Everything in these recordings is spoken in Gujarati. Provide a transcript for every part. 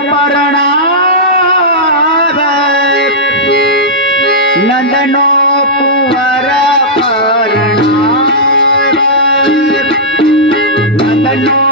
પરણાવ નંદનો કુંવર પરણાવ નંદનો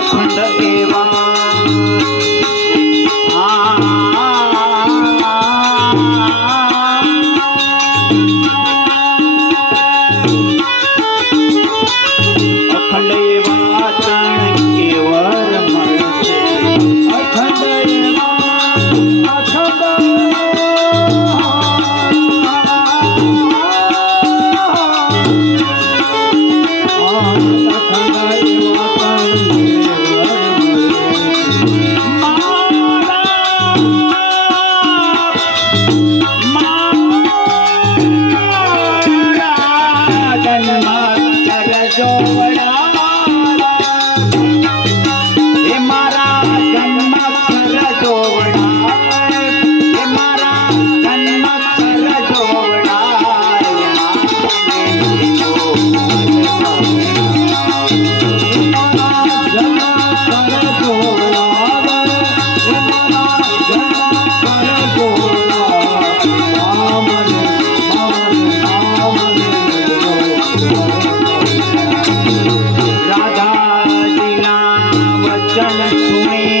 અખંડ એવા चल सुने